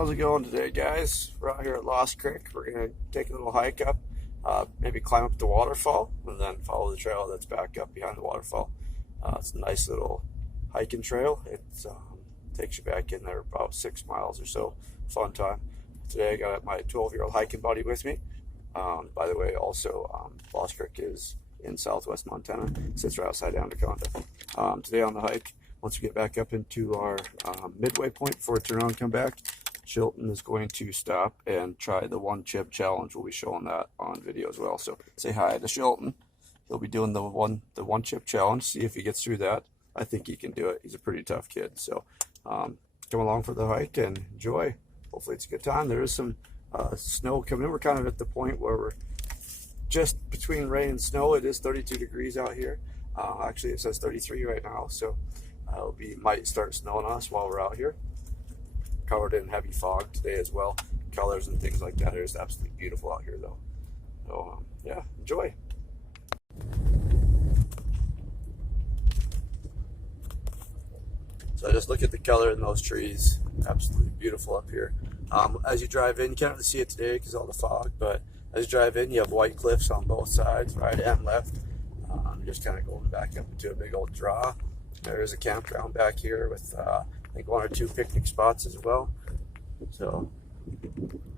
How's it going today, guys? We're out here at Lost Creek. We're going to take a little hike up, maybe climb up the waterfall, and then follow the trail that's back up behind the waterfall. It's a nice little hiking trail. It takes you back in there about 6 miles or so. Fun time. Today I got my 12-year-old hiking buddy with me. By the way, also, Lost Creek is in southwest Montana. Sits right outside Anaconda. Today on the hike, once we get back up into our midway point before we turn around and come back, Chilton is going to stop and try the one chip challenge. We'll be showing that on video as well. So say hi to Chilton. He'll be doing the one chip challenge. See if he gets through that. I think he can do it. He's a pretty tough kid. So come along for the hike and enjoy. Hopefully it's a good time. There is some snow coming in. We're kind of at the point where we're just between rain and snow. It is 32 degrees out here. Actually, it says 33 right now. So might start snowing on us while we're out here. Covered in heavy fog today as well. Colors and things like that are just absolutely beautiful out here though. So yeah, enjoy. So just look at the color in those trees. Absolutely beautiful up here. As you drive in, you can't really see it today because of all the fog, but as you drive in, you have white cliffs on both sides, right and left. Just kind of going back up into a big old draw. There is a campground back here with I think 1 or 2 picnic spots as well. So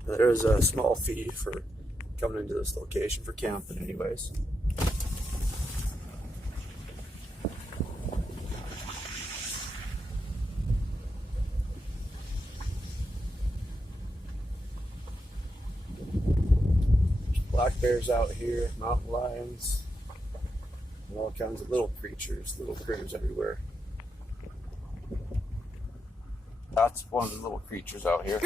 there is a small fee for coming into this location for camping anyways. Black bears out here, mountain lions, and all kinds of little creatures, little critters everywhere. That's one of the little creatures out here.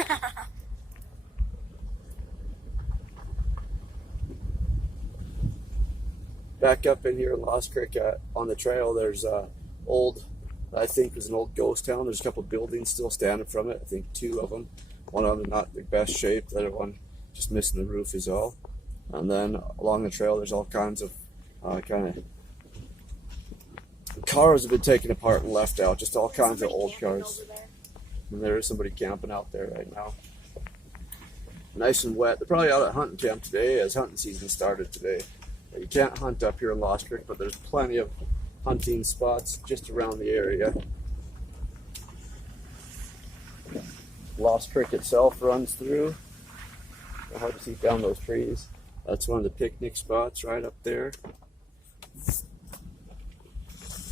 Back up in here in Lost Creek on the trail, there's I think was an old ghost town. There's a couple of buildings still standing from it. I think 2 of them. One of them not the best shape. The other one just missing the roof is all. And then along the trail, there's all kinds of kind of cars have been taken apart and left out. Just all kinds of old cars. And there is somebody camping out there right now. Nice and wet. They're probably out at hunting camp today as hunting season started today. You can't hunt up here in Lost Creek, but there's plenty of hunting spots just around the area. Lost Creek itself runs through. It's hard to see down those trees. That's one of the picnic spots right up there.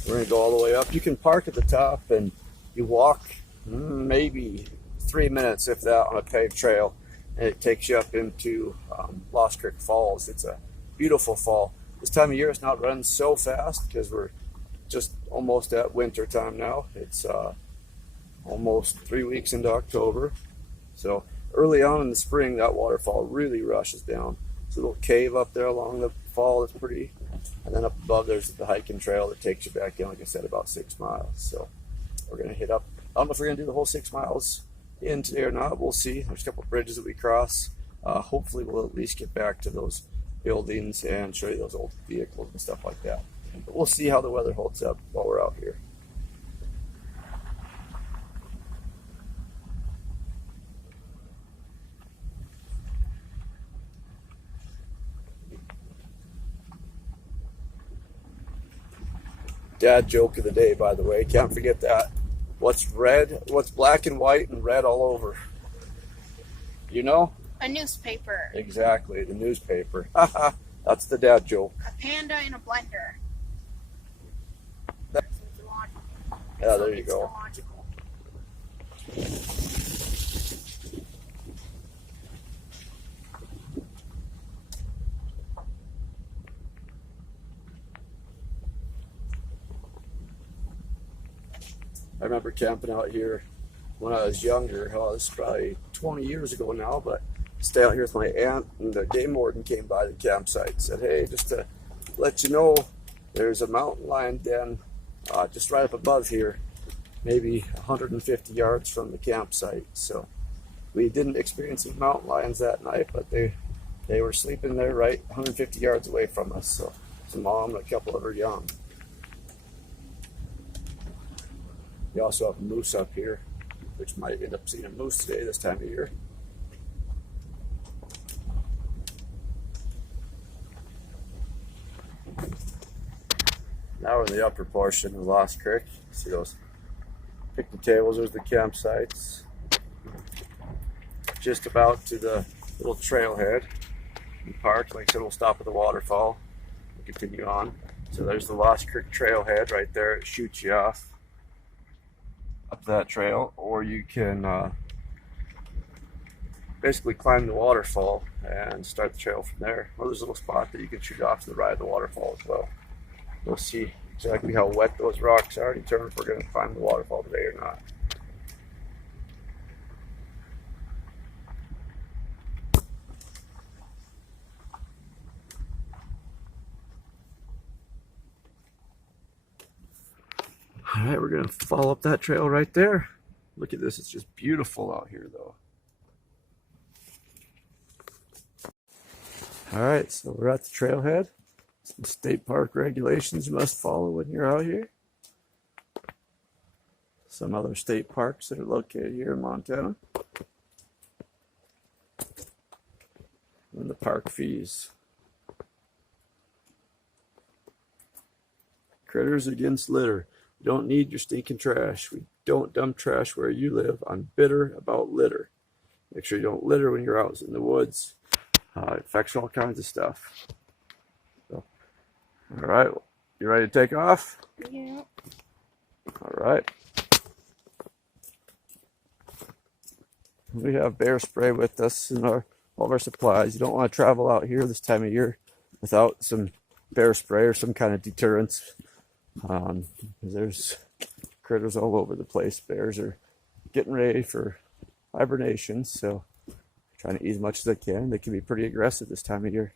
We're going to go all the way up. You can park at the top and you walk maybe 3 minutes, if that, on a paved trail, and it takes you up into Lost Creek Falls. It's a beautiful fall. This time of year it's not running so fast because we're just almost at winter time now. It's almost 3 weeks into October. So early on in the spring, that waterfall really rushes down. There's a little cave up there along the fall that's pretty. And then up above there's the hiking trail that takes you back in, like I said, about 6 miles. So we're going to hit up. I don't know if we're going to do the whole 6 miles in today or not. We'll see. There's a couple of bridges that we cross. Hopefully we'll at least get back to those buildings and show you those old vehicles and stuff like that. But we'll see how the weather holds up while we're out here. Dad joke of the day, by the way. Can't forget that. What's red? What's black and white and red all over? You know? A newspaper. Exactly, the newspaper. That's the dad joke. A panda in a blender. Yeah, there you go. I remember camping out here when I was younger. Oh, this is probably 20 years ago now, but stay out here with my aunt, and the game warden came by the campsite and said, hey, just to let you know, there's a mountain lion den just right up above here, maybe 150 yards from the campsite. So we didn't experience any mountain lions that night, but they were sleeping there right 150 yards away from us. So it's a mom and a couple of her young. We also have moose up here. which might end up seeing a moose today this time of year. Now we're in the upper portion of Lost Creek. See those picnic tables, there's the campsites. Just about to the little trailhead in the park. Like I said, we'll stop at the waterfall and continue on. So there's the Lost Creek trailhead right there. It shoots you off up that trail, or you can basically climb the waterfall and start the trail from there. Or there's a little spot that you can shoot off to the right of the waterfall as well. We'll see exactly how wet those rocks are to determine if we're going to climb the waterfall today or not. All right, we're going to follow up that trail right there. Look at this, it's just beautiful out here though. All right, so we're at the trailhead. Some state park regulations you must follow when you're out here. Some other state parks that are located here in Montana. And the park fees. Critters against litter. We don't need your stinking trash. We don't dump trash where you live. I'm bitter about litter. Make sure you don't litter when you're out in the woods. It affects all kinds of stuff. So, all right, you ready to take off? Yeah. All right. We have bear spray with us in all of our supplies. You don't want to travel out here this time of year without some bear spray or some kind of deterrence. Because there's critters all over the place. Bears are getting ready for hibernation, so trying to eat as much as they can. They can be pretty aggressive this time of year.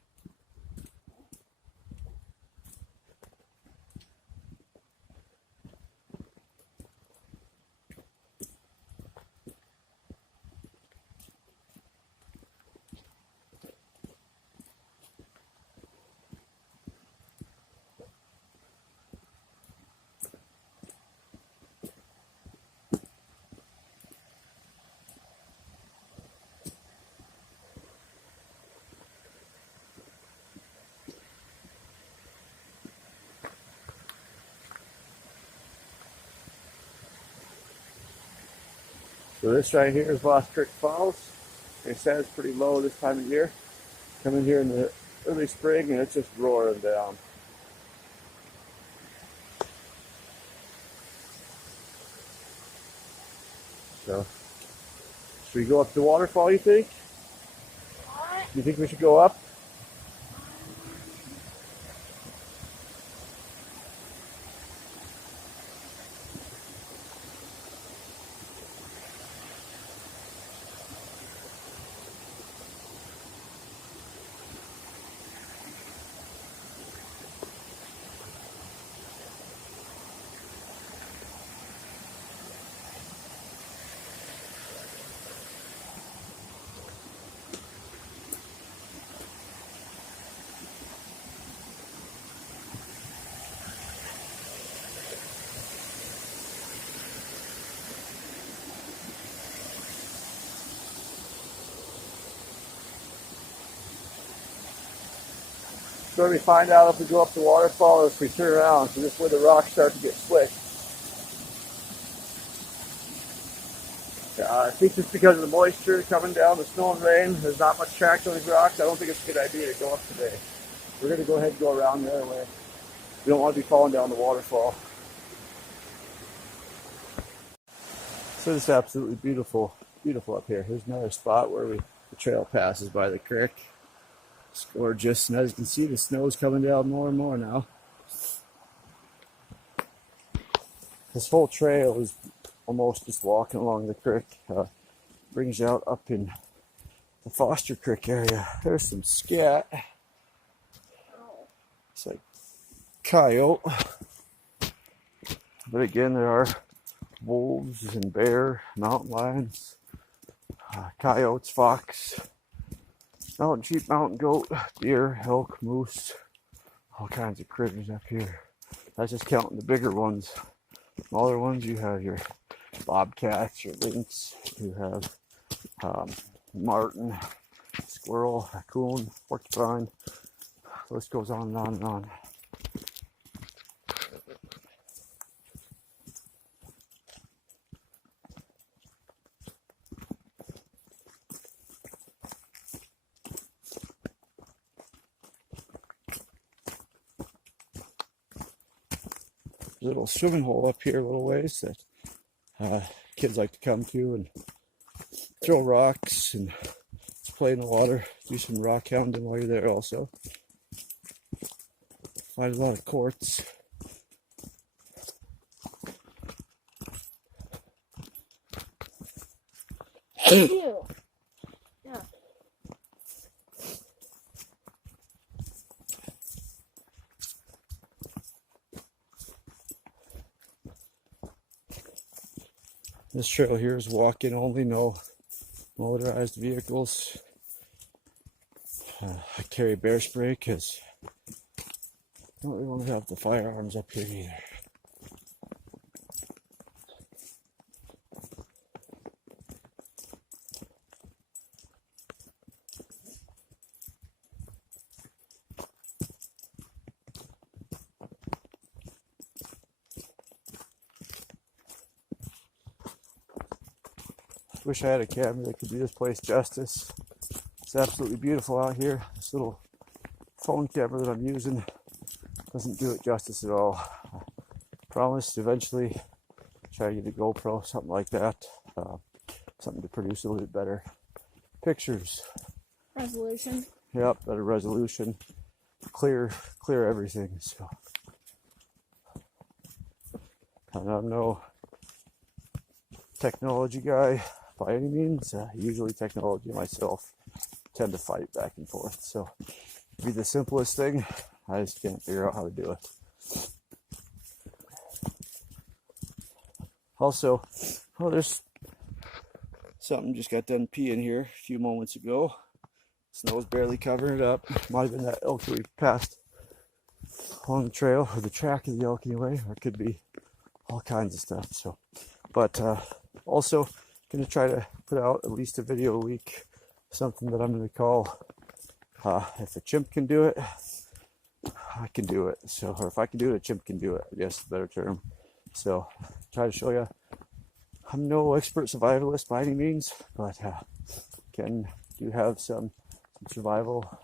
So this right here is Lost Creek Falls. Like I said, it's pretty low this time of year. Come in here in the early spring and it's just roaring down. So, should we go up the waterfall, you think? What? You think we should go up? So we find out if we go up the waterfall or if we turn around. So this is where the rocks start to get slick. I think just because of the moisture coming down, the snow and rain, there's not much traction on these rocks. I don't think it's a good idea to go up today. We're going to go ahead and go around the other way. We don't want to be falling down the waterfall. So it's absolutely beautiful, beautiful up here. Here's another spot where the trail passes by the creek. It's gorgeous, and as you can see, the snow is coming down more and more now. This whole trail is almost just walking along the creek. Brings you out up in the Foster Creek area. There's some scat. It's like coyote. But again, there are wolves and bear, mountain lions, coyotes, fox, mountain sheep, mountain goat, deer, elk, moose, all kinds of critters up here. That's just counting the bigger ones. Smaller ones, you have your bobcats or lynx. You have marten, squirrel, raccoon, porcupine. The list goes on and on and on. Little swimming hole up here, a little ways that kids like to come to and throw rocks and play in the water. Do some rock hounding while you're there also. Find a lot of quartz. Ew. Yeah. This trail here is walking only, no motorized vehicles. I carry bear spray because I don't really want to have the firearms up here either. Wish I had a camera that could do this place justice. It's absolutely beautiful out here. This little phone camera that I'm using doesn't do it justice at all. I promise to eventually try to get a GoPro, something like that. Something to produce a little bit better pictures. Resolution. Yep, better resolution. Clear everything. So I'm no technology guy by any means. Usually technology and myself tend to fight back and forth. So it'd be the simplest thing. I just can't figure out how to do it. Also, there's something just got done peeing here a few moments ago. Snow's barely covering it up. Might have been that elk we passed along the trail, or the track of the elk anyway, or it could be all kinds of stuff. So, but also going to try to put out at least a video a week, something that I'm going to call if a chimp can do it, I can do it. So, or if I can do it, a chimp can do it, I guess is a better term. So try to show you I'm no expert survivalist by any means, but do have some survival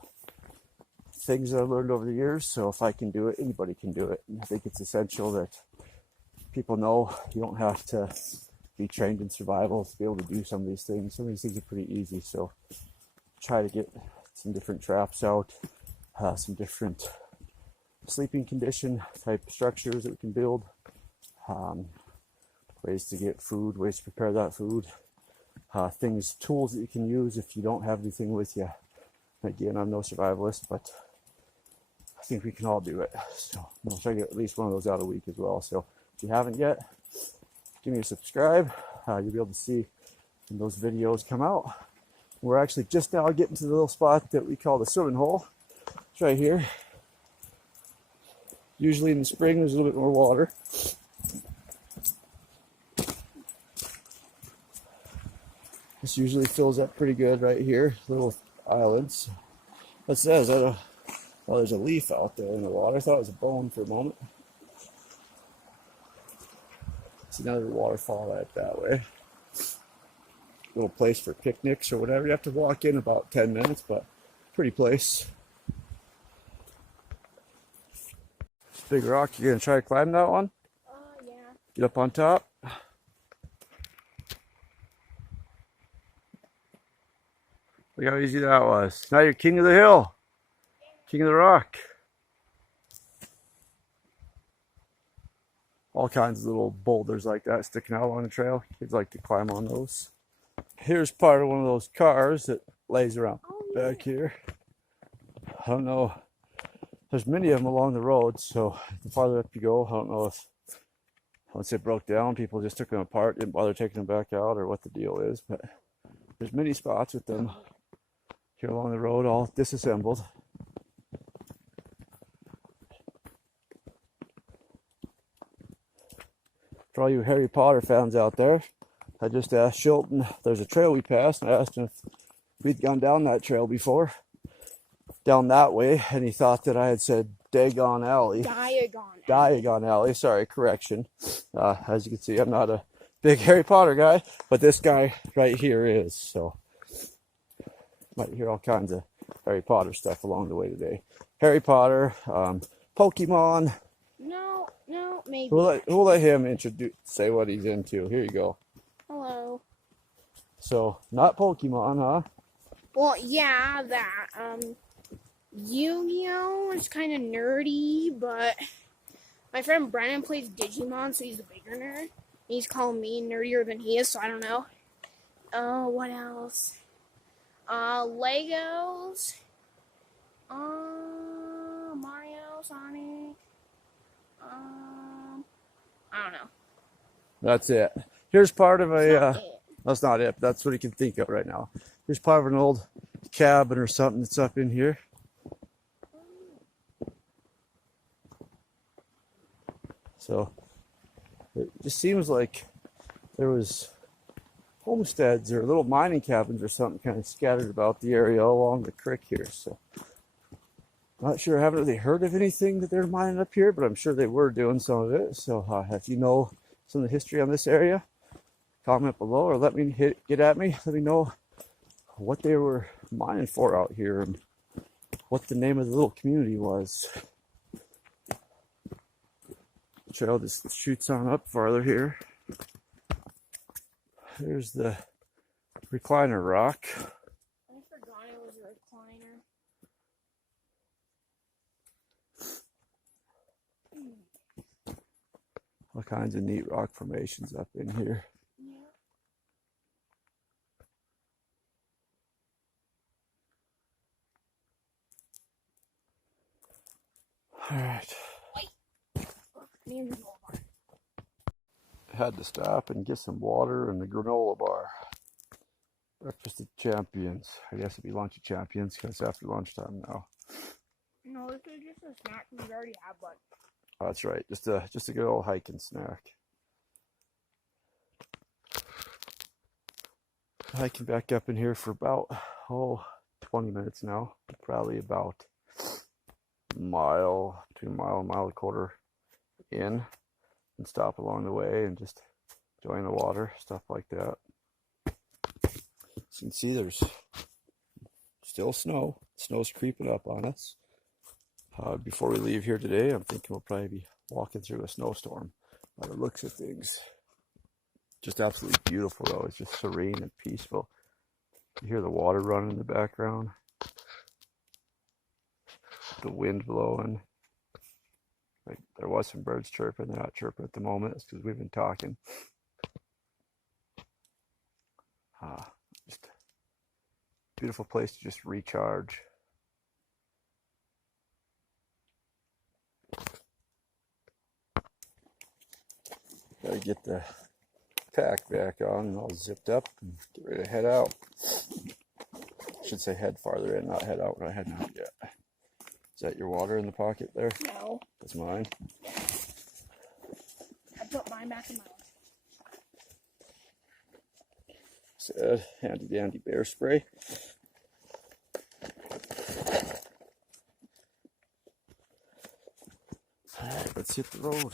things that I've learned over the years. So if I can do it, anybody can do it. And I think it's essential that people know you don't have to be trained in survival to be able to do some of these things. Some of these things are pretty easy. So try to get some different traps out, some different sleeping condition type structures that we can build, ways to get food, ways to prepare that food, tools that you can use if you don't have anything with you. Again, I'm no survivalist, but I think we can all do it. So I'll try to get at least one of those out a week as well. So if you haven't yet, give me a subscribe. You'll be able to see when those videos come out. We're actually just now getting to the little spot that we call the swimming hole. It's right here. Usually in the spring, there's a little bit more water. This usually fills up pretty good right here, little islands. What's that? Is that a, oh, there's a leaf out there in the water. I thought it was a bone for a moment. See another waterfall right that way. Little place for picnics or whatever. You have to walk in about 10 minutes, but pretty place. Big rock. You gonna try to climb that one? Yeah. Get up on top. Look how easy that was. Now you're king of the hill. King of the rock. All kinds of little boulders like that sticking out along the trail. Kids like to climb on those. Here's part of one of those cars that lays around back here. I don't know. There's many of them along the road, so the farther up you go, I don't know if once it broke down, people just took them apart, didn't bother taking them back out, or what the deal is. But there's many spots with them here along the road, all disassembled. For all you Harry Potter fans out there, I just asked Shilton, there's a trail we passed, and I asked him if we'd gone down that trail before, down that way, and he thought that I had said Dagon Alley. Diagon Alley, sorry, correction. As you can see, I'm not a big Harry Potter guy, but this guy right here is, so might hear all kinds of Harry Potter stuff along the way today. Harry Potter, Pokemon. No, maybe. We'll let him say what he's into. Here you go. Hello. So, not Pokemon, huh? Well, yeah, that. Yu-Gi-Oh! Is kind of nerdy, but my friend Brennan plays Digimon, so he's the bigger nerd. He's calling me nerdier than he is, so I don't know. What else? Legos. Mario, Sonic. I don't know. That's it. Here's part of That's not a. it. That's not it. That's what he can think of right now. Here's part of an old cabin or something that's up in here. So it just seems like there was homesteads or little mining cabins or something kind of scattered about the area along the creek here. So not sure, I haven't really heard of anything that they're mining up here, but I'm sure they were doing some of it. So if you know some of the history on this area, comment below or get at me. Let me know what they were mining for out here and what the name of the little community was. Trail just shoots on up farther here. There's the recliner rock. I forgot it was a recliner. All kinds of neat rock formations up in here. Yeah. All right. Me and the granola bar. Had to stop and get some water and the granola bar. Breakfast of champions. I guess it'd be lunch of champions because it's after lunchtime now. No, this is just a snack. We already have one. Oh, that's right. Just a good old hiking snack. Hiking back up in here for about 20 minutes now. Probably about between a mile and a mile and a quarter in, and stop along the way and just enjoying the water, stuff like that. As you can see, there's still snow. Snow's creeping up on us. Before we leave here today, I'm thinking we'll probably be walking through a snowstorm by the looks of things. Just absolutely beautiful though. It's just serene and peaceful. You hear the water running in the background, the wind blowing. Like, there was some birds chirping. They're not chirping at the moment. It's because we've been talking. Just a beautiful place to just recharge. Gotta get the pack back on and all zipped up and get ready to head out. I should say head farther in, not head out. We're not heading out yet. Is that your water in the pocket there? No. That's mine. I put mine back in my mouth. Said handy dandy bear spray. Alright, let's hit the road.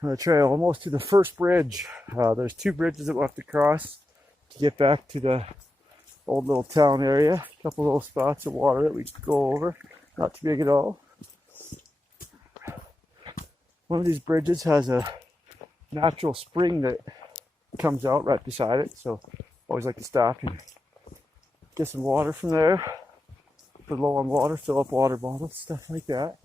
On the trail, almost to the first bridge. There's two bridges that we'll have to cross to get back to the old little town area. A couple little spots of water that we could go over. Not too big at all. One of these bridges has a natural spring that comes out right beside it, so always like to stop and get some water from there. If we're low on water, fill up water bottles, stuff like that.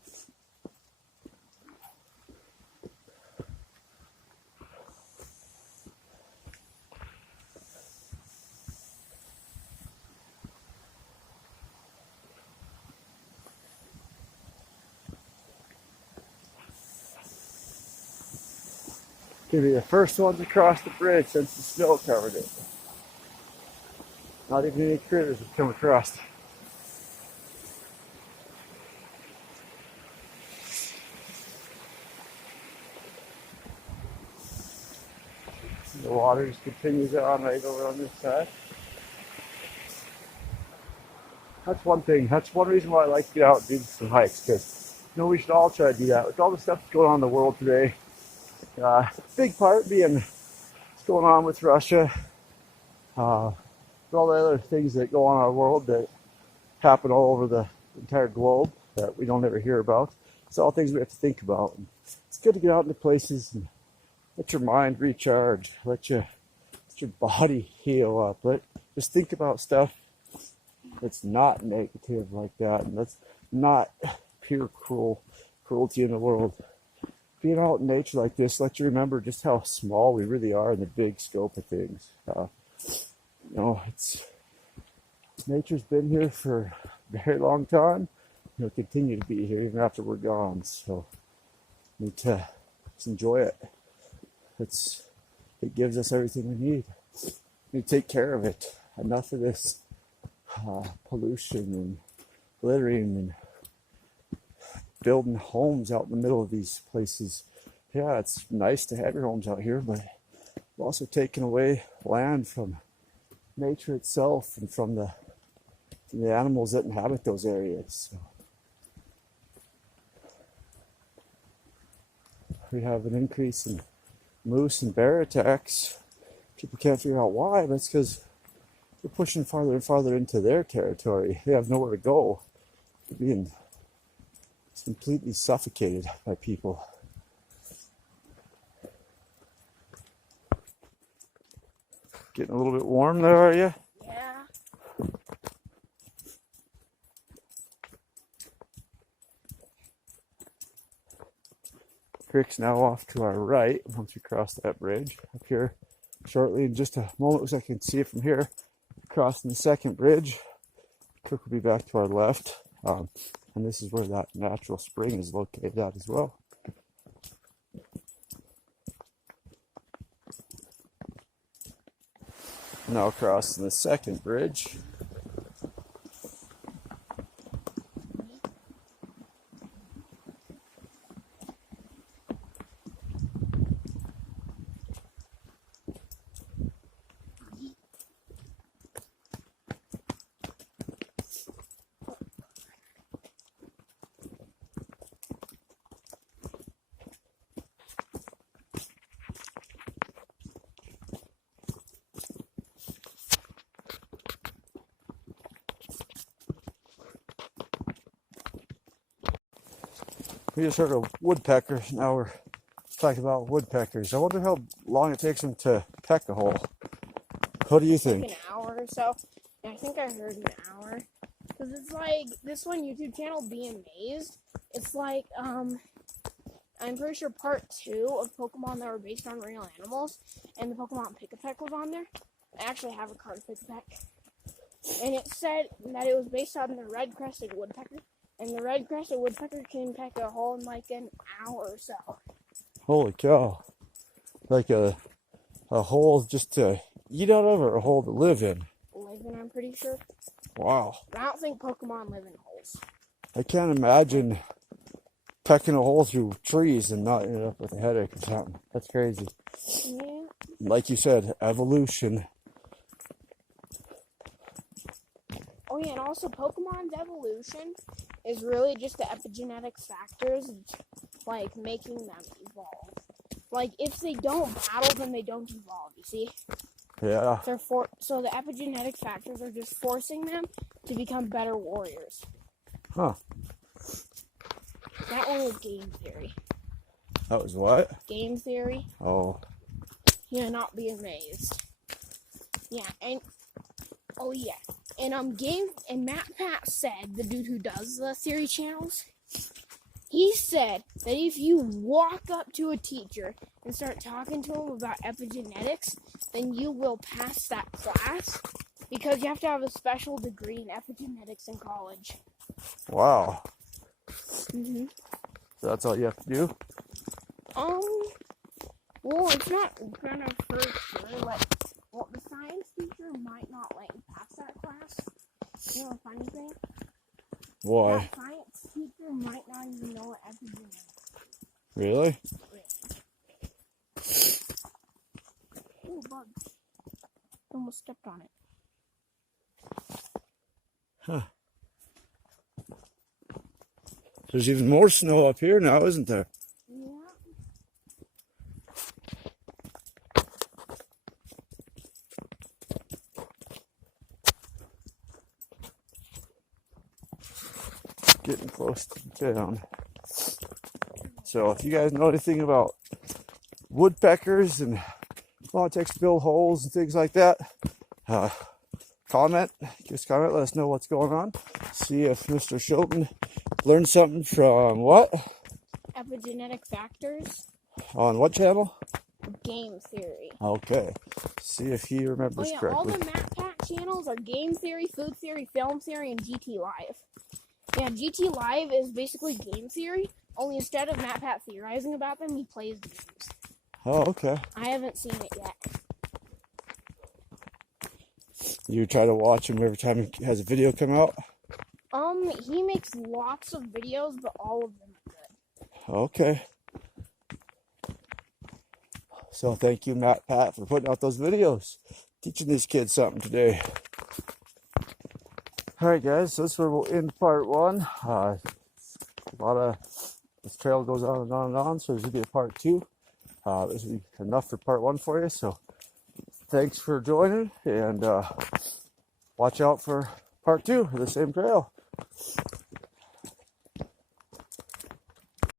Gonna be the first ones across the bridge since the snow covered it. Not even any critters have come across. The water just continues on right over on this side. That's one thing. That's one reason why I like to get out and do some hikes, because we should all try to do that. With all the stuff that's going on in the world today, big part being what's going on with Russia, all the other things that go on in our world that happen all over the entire globe that we don't ever hear about. It's all things we have to think about. And it's good to get out into places and let your mind recharge, let your body heal up. Just think about stuff that's not negative like that, and that's not pure cruelty in the world. Being out in nature like this lets you remember just how small we really are in the big scope of things. Nature's been here for a very long time. It'll continue to be here even after we're gone. So we need to just enjoy it. It gives us everything we need. We need to take care of it. Enough of this pollution and littering and building homes out in the middle of these places. Yeah, it's nice to have your homes out here, but we're also taking away land from nature itself and from the animals that inhabit those areas. So we have an increase in moose and bear attacks. People can't figure out why, but it's because we're pushing farther and farther into their territory. They have nowhere to go. They're being completely suffocated by people. Getting a little bit warm there, are you? Yeah. Creek's now off to our right once we cross that bridge. Up here shortly, in just a moment, looks like I can see it from here. Crossing the second bridge, Creek will be back to our left. And this is where that natural spring is located at as well. Now crossing the second bridge. We just heard a woodpecker. Now we're talking about woodpeckers. I wonder how long it takes them to peck a hole. What do you think? Like an hour or so. I think I heard an hour. Because it's like this one YouTube channel, Be Amazed. It's like, I'm pretty sure part 2 of Pokemon that were based on real animals. And the Pokemon Pick-a-Peck was on there. I actually have a card Pick-a-Peck. And it said that it was based on the red-crested woodpecker. And the red-crested woodpecker can peck a hole in like an hour or so. Holy cow. Like a hole just to eat out of, or a hole to live in? Live in, I'm pretty sure. Wow. I don't think Pokemon live in holes. I can't imagine pecking a hole through trees and not end up with a headache or something. That's crazy. Yeah. Like you said, evolution. Oh yeah, and also Pokemon's evolution is really just the epigenetic factors, like, making them evolve. Like, if they don't battle, then they don't evolve, you see? Yeah. So the epigenetic factors are just forcing them to become better warriors. Huh. That one was game theory. That was what? Game theory. Oh. Yeah, not Be Amazed. Yeah, and... Oh yeah. And Matt Pat said, the dude who does the theory channels, he said that if you walk up to a teacher and start talking to him about epigenetics, then you will pass that class, because you have to have a special degree in epigenetics in college. Wow. Mm-hmm. So that's all you have to do? Well, it's not gonna for sure. Like, well, the science teacher might not let you pass that class. You know the funny thing? Why? That science teacher might not even know what epigenetics Really? is. Ooh, bugs. Almost stepped on it. Huh. There's even more snow up here now, isn't there? Yeah. Getting close to town. So if you guys know anything about woodpeckers and how it takes to build holes and things like that, comment. Just comment. Let us know what's going on. See if Mr. Shilton learned something from what? Epigenetic factors. On what channel? Game theory. Okay. See if he remembers Oh yeah, all correctly. the MatPat channels are game theory, food theory, film theory, and GT Live. Yeah, GT Live is basically game theory, only instead of MatPat theorizing about them, he plays games. Oh, okay. I haven't seen it yet. You try to watch him every time he has a video come out? He makes lots of videos, but all of them are good. Okay. So thank you, Matt Pat, for putting out those videos. Teaching these kids something today. Alright guys, so this is where we'll end part one. A lot of this trail goes on and on and on, so there's gonna be a part two. This will be enough for part one for you, so thanks for joining, and watch out for part two of the same trail.